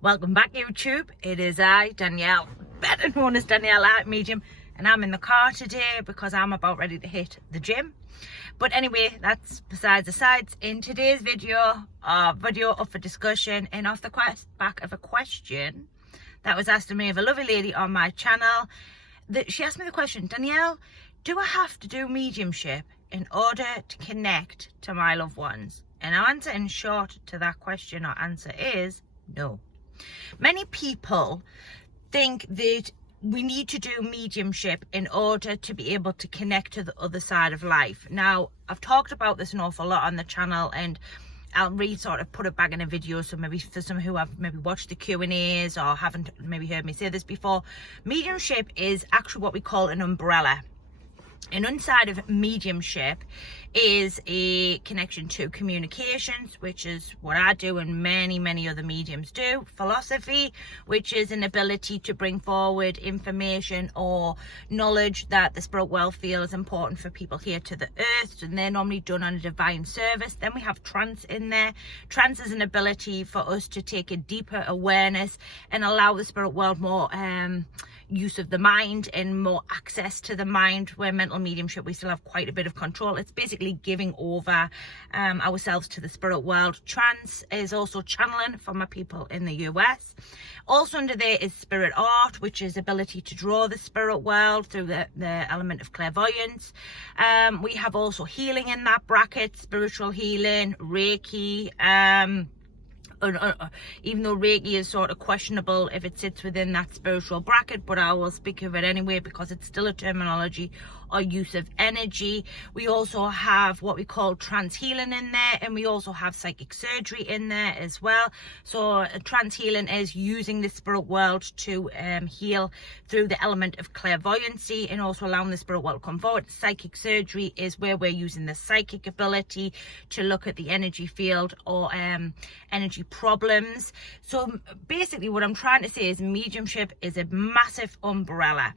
Welcome back, YouTube. It is I, Danielle, better known as Danielle at Medium, and I'm in the car today because I'm about ready to hit the gym. But anyway, that's besides the sides. In today's video up for discussion and off the back of a question that was asked of me of a lovely lady on my channel. She asked me the question, Danielle, do I have to do mediumship in order to connect to my loved ones? And our answer in short to that question or answer is no. Many people think that we need to do mediumship in order to be able to connect to the other side of life. Now, I've talked about this an awful lot on the channel, and I'll sort of put it back in a video. So maybe for some who have maybe watched the Q&As or haven't maybe heard me say this before, mediumship is actually what we call an umbrella. And inside of mediumship is a connection to communications, which is what I do and many other mediums do. Philosophy, which is an ability to bring forward information or knowledge that the spirit world feel is important for people here to the earth, and they're normally done on a divine service. Then we have trance in there. Trance is an ability for us to take a deeper awareness and allow the spirit world more use of the mind and more access to the mind, where mental mediumship we still have quite a bit of control. It's basically giving over ourselves to the spirit world. Trance is also channeling for my people in the US. Also under there is spirit art, which is ability to draw the spirit world through the element of clairvoyance. We have also healing in that bracket, spiritual healing, Reiki, even though Reiki is sort of questionable if it sits within that spiritual bracket, but I will speak of it anyway because it's still a terminology or use of energy. We also have what we call trance healing in there, and we also have psychic surgery in there as well. So trance healing is using the spirit world to heal through the element of clairvoyancy and also allowing the spirit world to come forward. Psychic surgery is where we're using the psychic ability to look at the energy field or energy problems. So basically what I'm trying to say is mediumship is a massive umbrella,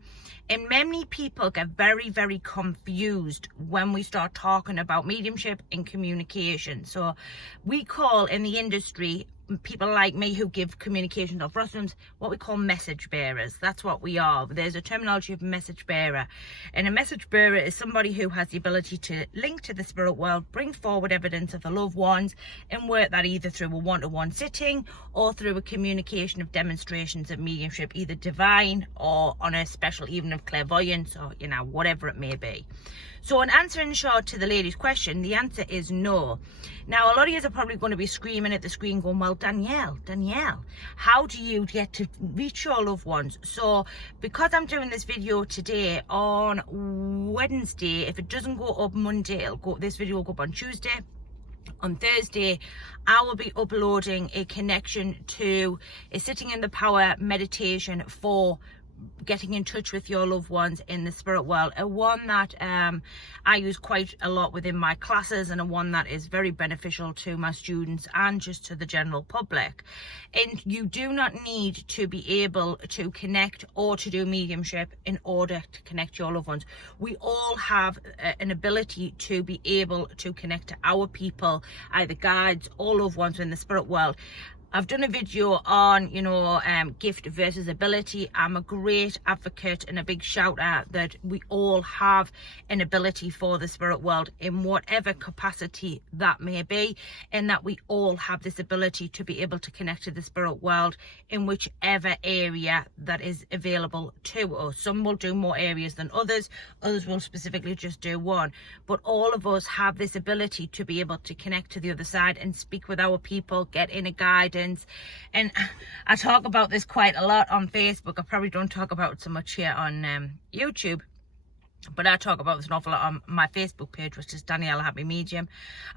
and many people get very confused when we start talking about mediumship and communication. So we call in the industry, people like me who give communications of Russians, what we call message bearers. That's what we are. There's a terminology of message bearer, and a message bearer is somebody who has the ability to link to the spirit world, bring forward evidence of the loved ones, and work that either through a one-to-one sitting or through a communication of demonstrations of mediumship, either divine or on a special evening of clairvoyance, or whatever it may be. So in answering short to the lady's question, the answer is no. Now, a lot of you are probably going to be screaming at the screen going, well, Danielle, how do you get to reach your loved ones? So because I'm doing this video today on Wednesday, if it doesn't go up Monday, this video will go up on Tuesday. On Thursday, I will be uploading a connection to a sitting in the power meditation for getting in touch with your loved ones in the spirit world, a one that I use quite a lot within my classes, and a one that is very beneficial to my students and just to the general public. And you do not need to be able to connect or to do mediumship in order to connect your loved ones. We all have an ability to be able to connect to our people, either guides or loved ones in the spirit world. I've done a video on, gift versus ability. I'm a great advocate and a big shout out that we all have an ability for the spirit world in whatever capacity that may be, and that we all have this ability to be able to connect to the spirit world in whichever area that is available to us. Some will do more areas than others. Others will specifically just do one. But all of us have this ability to be able to connect to the other side and speak with our people, get inner guidance. And I talk about this quite a lot on Facebook. I probably don't talk about it so much here on YouTube, but I talk about this an awful lot on my Facebook page, which is Danielle Happy Medium.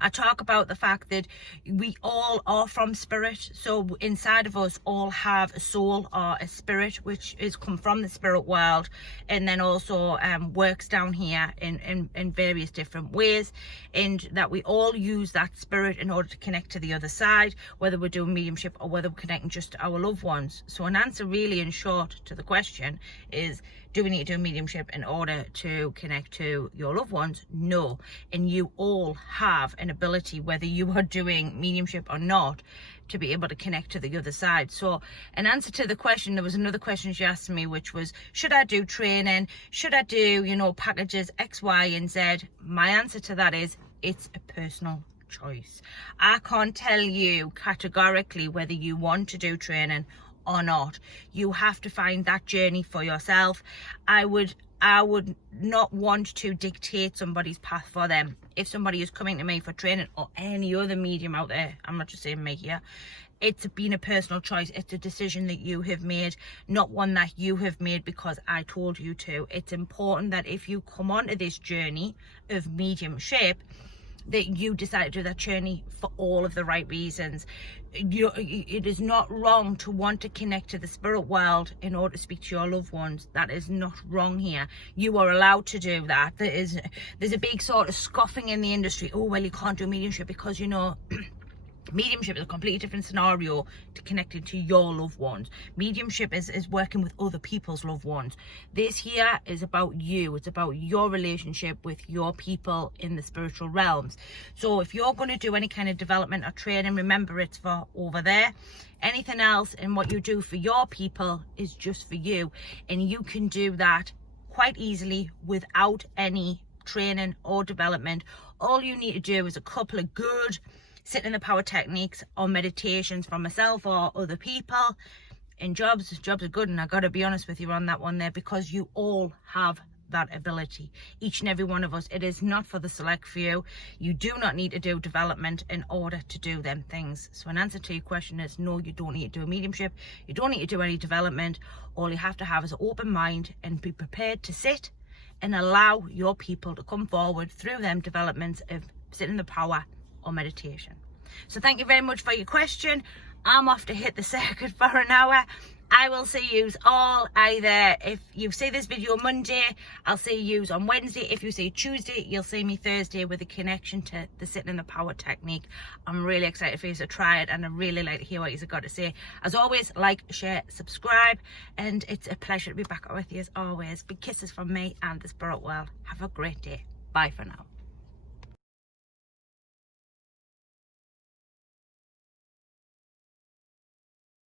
I talk about the fact that we all are from spirit. So inside of us all have a soul or a spirit, which is come from the spirit world, and then also works down here in various different ways, and that we all use that spirit in order to connect to the other side, whether we're doing mediumship or whether we're connecting just to our loved ones. So an answer really in short to the question is, do we need to do mediumship in order to connect to your loved ones? No. And you all have an ability, whether you are doing mediumship or not, to be able to connect to the other side. So in answer to the question, there was another question she asked me, which was, should I do training? Should I do, you know, packages X, Y, and Z? My answer to that is, it's a personal choice. I can't tell you categorically whether you want to do training or not. You have to find that journey for yourself. I would not want to dictate somebody's path for them. If somebody is coming to me for training, or any other medium out there, I'm not just saying me here, it's been a personal choice. It's a decision that you have made, not one that you have made because I told you to. It's important that if you come onto this journey of mediumship, that you decide to do that journey for all of the right reasons. It is not wrong to want to connect to the spirit world in order to speak to your loved ones. That is not wrong here. You are allowed to do that. There's a big sort of scoffing in the industry. Oh, well, you can't do mediumship because, you know, mediumship is a completely different scenario to connecting to your loved ones. Mediumship is working with other people's loved ones. This here is about you. It's about your relationship with your people in the spiritual realms. So if you're going to do any kind of development or training, remember, it's for over there. Anything else and what you do for your people is just for you, and you can do that quite easily without any training or development. All you need to do is a couple of good sitting in the power techniques or meditations from myself or other people. And jobs are good, and I gotta be honest with you on that one there, because you all have that ability, each and every one of us. It is not for the select few. You do not need to do development in order to do them things. So an answer to your question is no, you don't need to do a mediumship, you don't need to do any development. All you have to have is an open mind and be prepared to sit and allow your people to come forward through them developments of sitting in the power or meditation. So thank you very much for your question. I'm off to hit the circuit for an hour. I will see you all either, if you see this video Monday, I'll see you on Wednesday. If you see Tuesday, you'll see me Thursday with a connection to the sitting in the power technique. I'm really excited for you to try it, and I really like to hear what you've got to say. As always, like, share, subscribe, and it's a pleasure to be back with you as always. Big kisses from me and the spirit world. Have a great day. Bye for now.